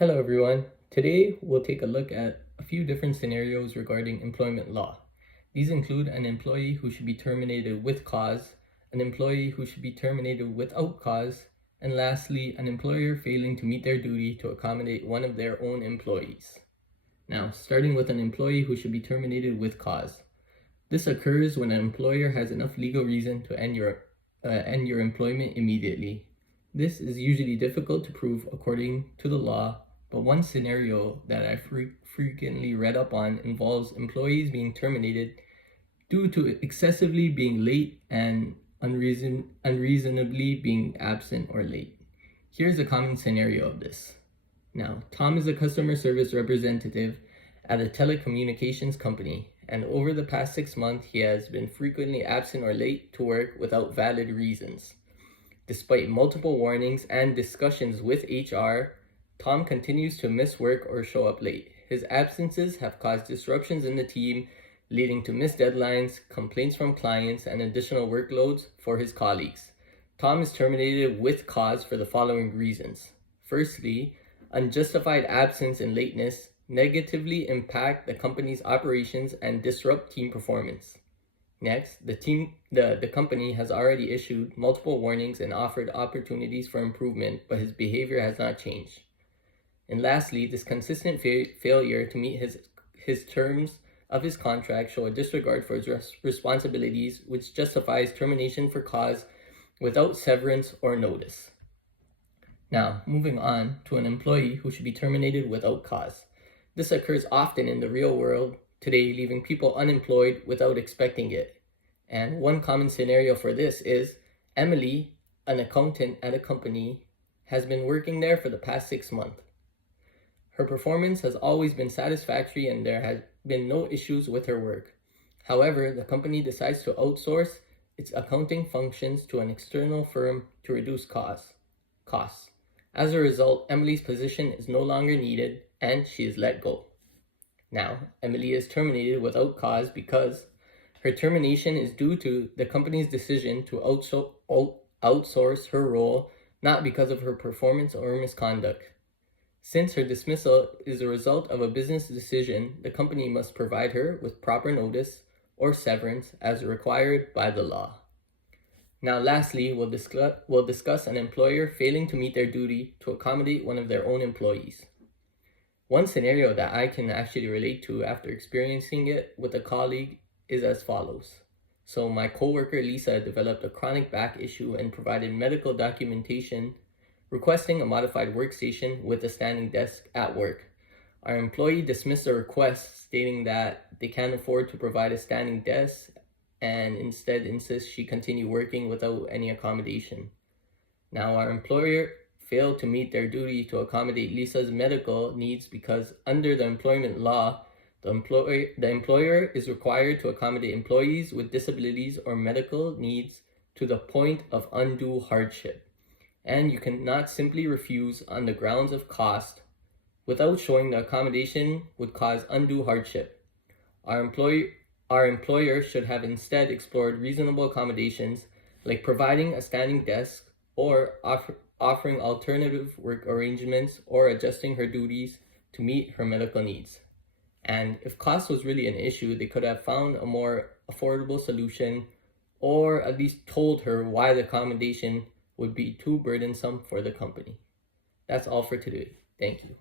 Hello everyone. Today we'll take a look at a few different scenarios regarding employment law. These include an employee who should be terminated with cause, an employee who should be terminated without cause, and lastly, an employer failing to meet their duty to accommodate one of their own employees. Now, starting with an employee who should be terminated with cause. This occurs when an employer has enough legal reason to end your employment immediately. This is usually difficult to prove according to the law, but one scenario that I frequently read up on involves employees being terminated due to excessively being late and unreasonably being absent or late. Here's a common scenario of this. Now, Tom is a customer service representative at a telecommunications company, and over the past 6 months, he has been frequently absent or late to work without valid reasons. Despite multiple warnings and discussions with HR, Tom continues to miss work or show up late. His absences have caused disruptions in the team, leading to missed deadlines, complaints from clients, and additional workloads for his colleagues. Tom is terminated with cause for the following reasons. Firstly, unjustified absence and lateness negatively impact the company's operations and disrupt team performance. Next, the company has already issued multiple warnings and offered opportunities for improvement, but his behavior has not changed. And lastly, this consistent failure to meet his terms of his contract show a disregard for his responsibilities, which justifies termination for cause without severance or notice. Now, moving on to an employee who should be terminated without cause. This occurs often in the real world today, leaving people unemployed without expecting it. And one common scenario for this is Emily, an accountant at a company, has been working there for the past 6 months. Her performance has always been satisfactory and there has been no issues with her work. However, the company decides to outsource its accounting functions to an external firm to reduce costs. As a result, Emily's position is no longer needed and she is let go. Now, Emily is terminated without cause because her termination is due to the company's decision to outsource her role, not because of her performance or misconduct. Since her dismissal is a result of a business decision, the company must provide her with proper notice or severance as required by the law. Now, lastly, we'll discuss an employer failing to meet their duty to accommodate one of their own employees. One scenario that I can actually relate to after experiencing it with a colleague is as follows. So my coworker Lisa developed a chronic back issue and provided medical documentation requesting a modified workstation with a standing desk at work. Our employee dismissed the request, stating that they can't afford to provide a standing desk and instead insists she continue working without any accommodation. Now, our employer failed to meet their duty to accommodate Lisa's medical needs because under the employment law, the employer is required to accommodate employees with disabilities or medical needs to the point of undue hardship. And you cannot simply refuse on the grounds of cost without showing the accommodation would cause undue hardship. Our employer should have instead explored reasonable accommodations like providing a standing desk or offering alternative work arrangements or adjusting her duties to meet her medical needs. And if cost was really an issue, they could have found a more affordable solution or at least told her why the accommodation would be too burdensome for the company. That's all for today. Thank you.